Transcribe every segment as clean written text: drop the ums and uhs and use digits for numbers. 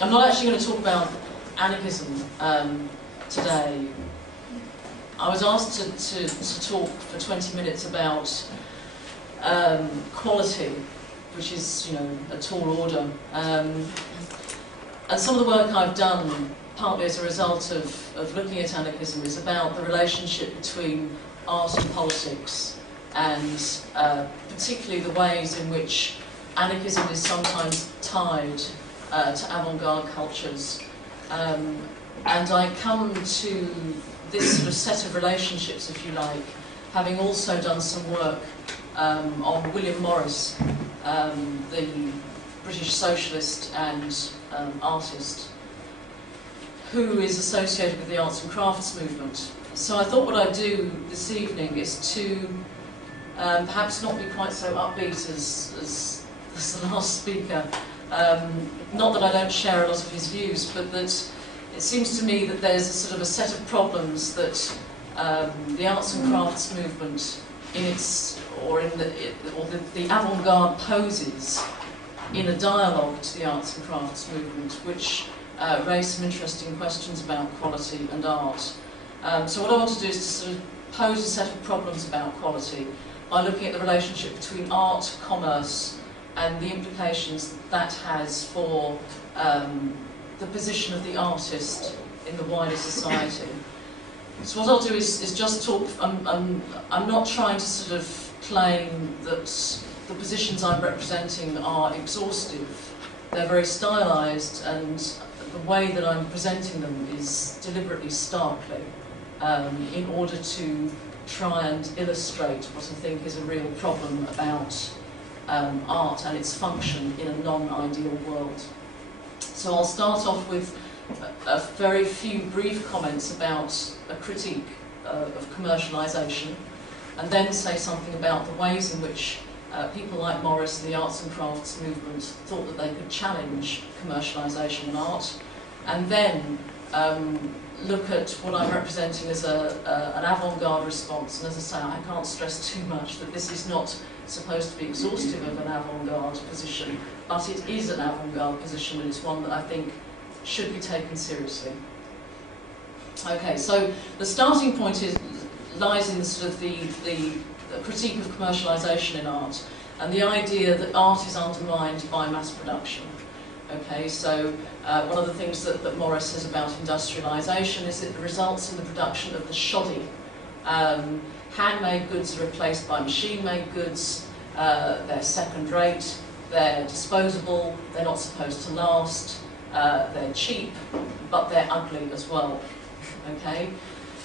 I'm not actually going to talk about anarchism today. I was asked to talk for 20 minutes about quality, which is, you know, a tall order. And some of the work I've done, partly as a result of looking at anarchism, is about the relationship between art and politics, and particularly the ways in which anarchism is sometimes tied to avant-garde cultures. And I come to this sort of set of relationships, if you like, having also done some work on William Morris, the British socialist and artist, who is associated with the arts and crafts movement. So I thought what I'd do this evening is to perhaps not be quite so upbeat as the last speaker. Not that I don't share a lot of his views, but that it seems to me that there's a sort of a set of problems that the arts and crafts movement in its, or the avant-garde poses in a dialogue to the arts and crafts movement, which raise some interesting questions about quality and art. So what I want to do is to sort of pose a set of problems about quality by looking at the relationship between art, commerce, and the implications that has for the position of the artist in the wider society. So what I'll do is just talk. I'm not trying to sort of claim that the positions I'm representing are exhaustive. They're very stylised, and the way that I'm presenting them is deliberately starkly, in order to try and illustrate what I think is a real problem about art and its function in a non-ideal world. So I'll start off with a very few brief comments about a critique of commercialisation, and then say something about the ways in which people like Morris and the arts and crafts movement thought that they could challenge commercialisation in art, and then look at what I'm representing as an avant-garde response. And as I say, I can't stress too much that this is not supposed to be exhaustive of an avant-garde position, but it is an avant-garde position, and it's one that I think should be taken seriously. Okay, so the starting point lies in sort of the critique of commercialisation in art, and the idea that art is undermined by mass production. Okay, so one of the things that Morris says about industrialisation is that it results in the production of the shoddy. Handmade goods are replaced by machine-made goods. They're second-rate, they're disposable, they're not supposed to last, they're cheap, but they're ugly as well. Okay,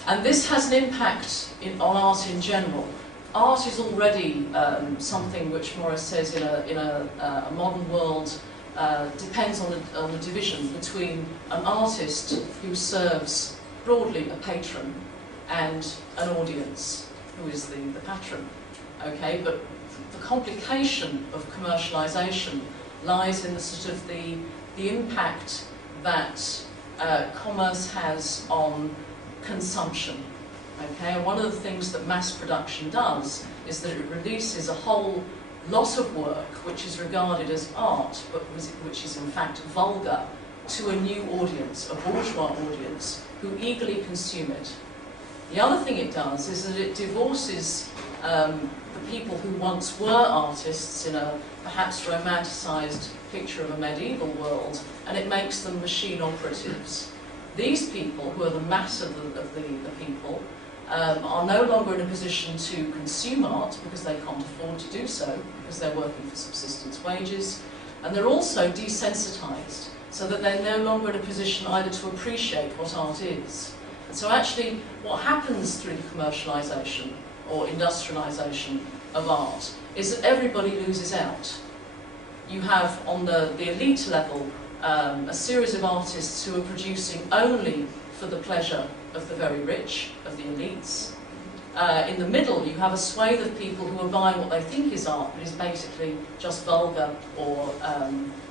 and this has an impact on art in general. Art is already something which Morris says in a modern world depends on the division between an artist who serves broadly a patron and an audience who is the patron. Okay, but the complication of commercialisation lies in the sort of the impact that commerce has on consumption. Okay, and one of the things that mass production does is that it releases a whole lot of work which is regarded as art, but which is in fact vulgar, to a new audience, a bourgeois audience, who eagerly consume it. The other thing it does is that it divorces the people who once were artists in a perhaps romanticised picture of a medieval world, and it makes them machine operatives. These people, who are the mass of the people, are no longer in a position to consume art because they can't afford to do so, because they're working for subsistence wages, and they're also desensitised, so that they're no longer in a position either to appreciate what art is. And so actually what happens through the commercialisation or industrialisation of art is that everybody loses out. You have on the elite level a series of artists who are producing only for the pleasure of the very rich, of the elites. In the middle, you have a swathe of people who are buying what they think is art, but is basically just vulgar or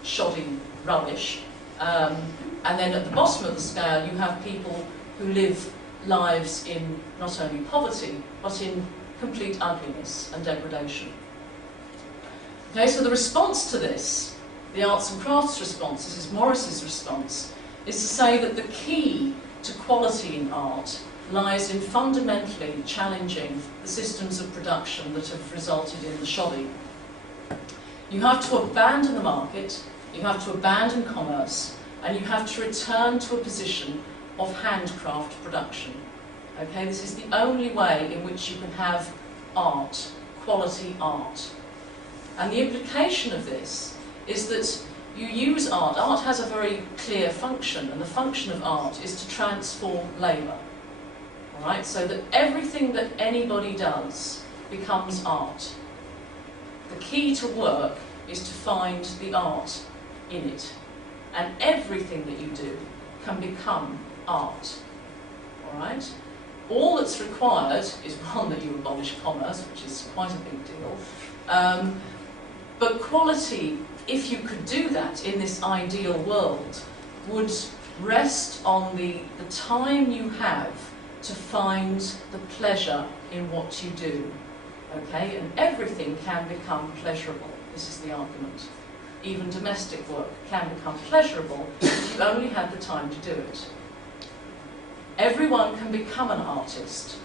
shoddy rubbish. And then at the bottom of the scale, you have people who live lives in not only poverty, but in complete ugliness and degradation. Okay, so the response to this the arts and crafts response, this is Morris's response, is to say that the key to quality in art lies in fundamentally challenging the systems of production that have resulted in the shoddy. You have to abandon the market, you have to abandon commerce, and you have to return to a position of handcraft production. Okay, this is the only way in which you can have art, quality art. And the implication of this is that you use art. Art has a very clear function, and the function of art is to transform labour. All right, so that everything that anybody does becomes art. The key to work is to find the art in it, and everything that you do can become art. All right. All that's required is, one, that you abolish commerce, which is quite a big deal. But quality, if you could do that in this ideal world, would rest on the time you have to find the pleasure in what you do. Okay? And everything can become pleasurable. This is the argument. Even domestic work can become pleasurable if you only had the time to do it. Everyone can become an artist,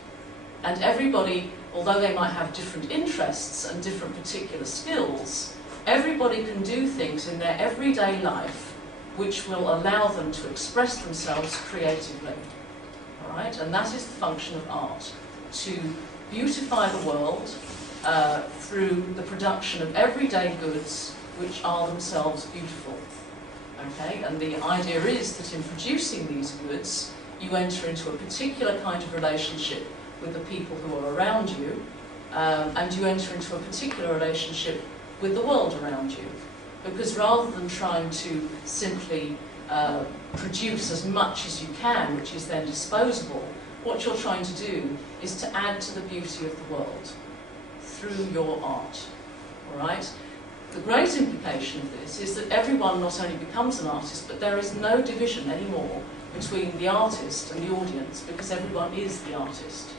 and everybody, although they might have different interests and different particular skills, everybody can do things in their everyday life which will allow them to express themselves creatively. All right? And that is the function of art, to beautify the world through the production of everyday goods which are themselves beautiful. Okay? And the idea is that in producing these goods, you enter into a particular kind of relationship with the people who are around you, and you enter into a particular relationship with the world around you. Because rather than trying to simply produce as much as you can, which is then disposable, what you're trying to do is to add to the beauty of the world through your art. All right? The great implication of this is that everyone not only becomes an artist, but there is no division anymore between the artist and the audience, because everyone is the artist.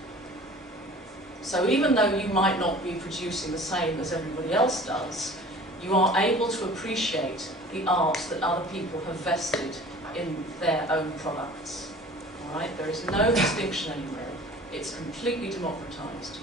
So even though you might not be producing the same as everybody else does, you are able to appreciate the art that other people have vested in their own products. All right? There is no distinction anymore. It's completely democratized.